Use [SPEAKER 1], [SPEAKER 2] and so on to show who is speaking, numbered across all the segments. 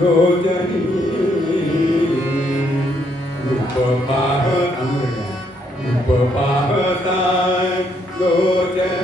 [SPEAKER 1] గోచరి ఉపపాహ ఉపపాహ గోచరి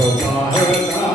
[SPEAKER 1] 把。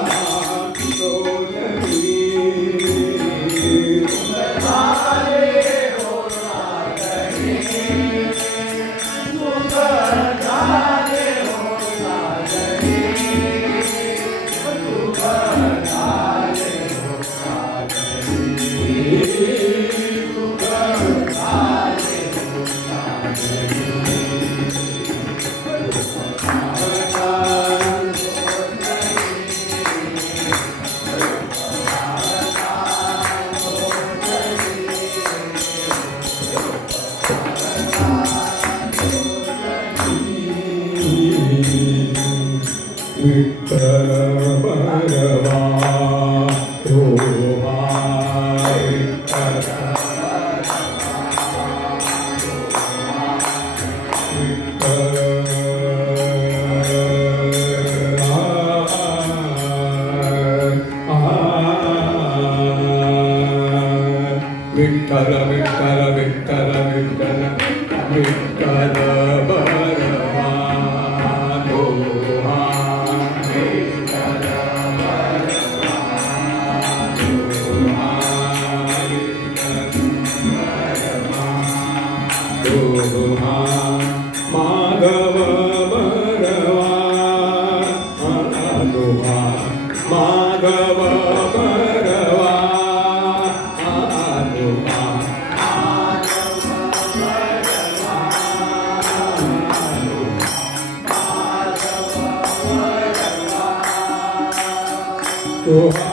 [SPEAKER 1] Oh.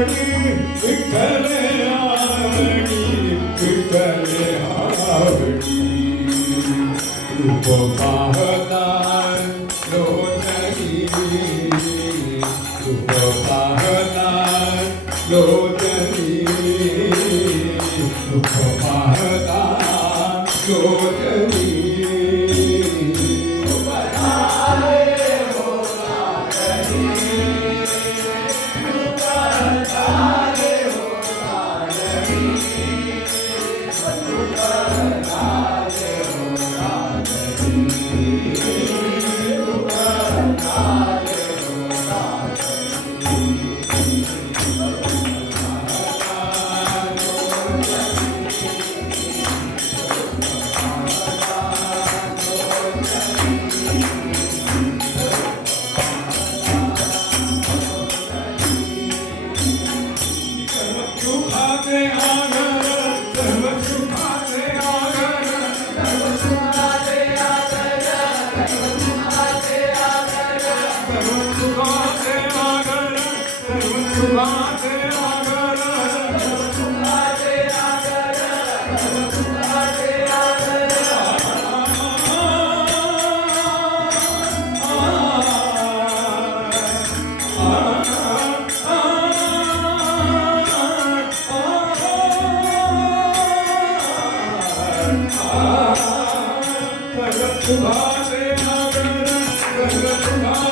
[SPEAKER 1] Oh, my God. Bhagat Bhave Nagar Bhagat Bhave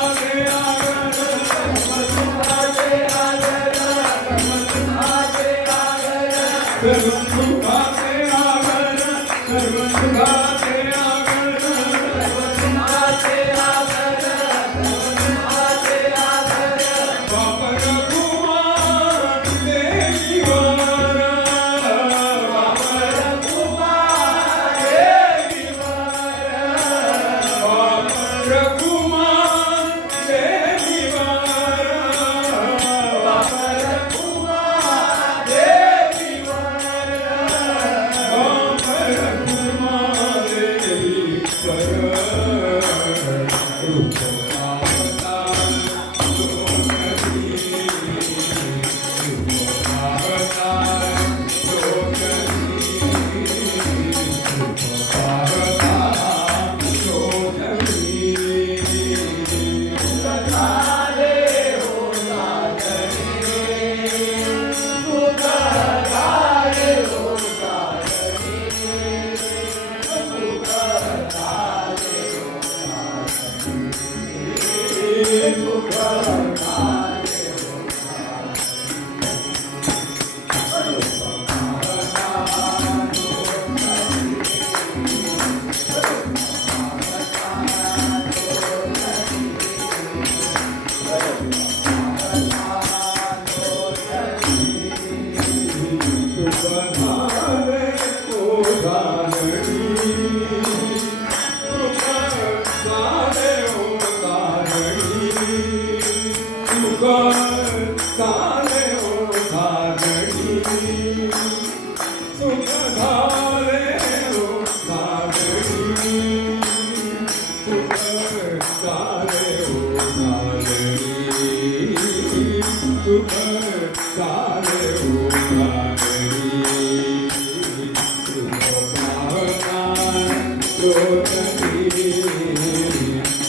[SPEAKER 1] God.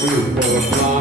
[SPEAKER 1] we will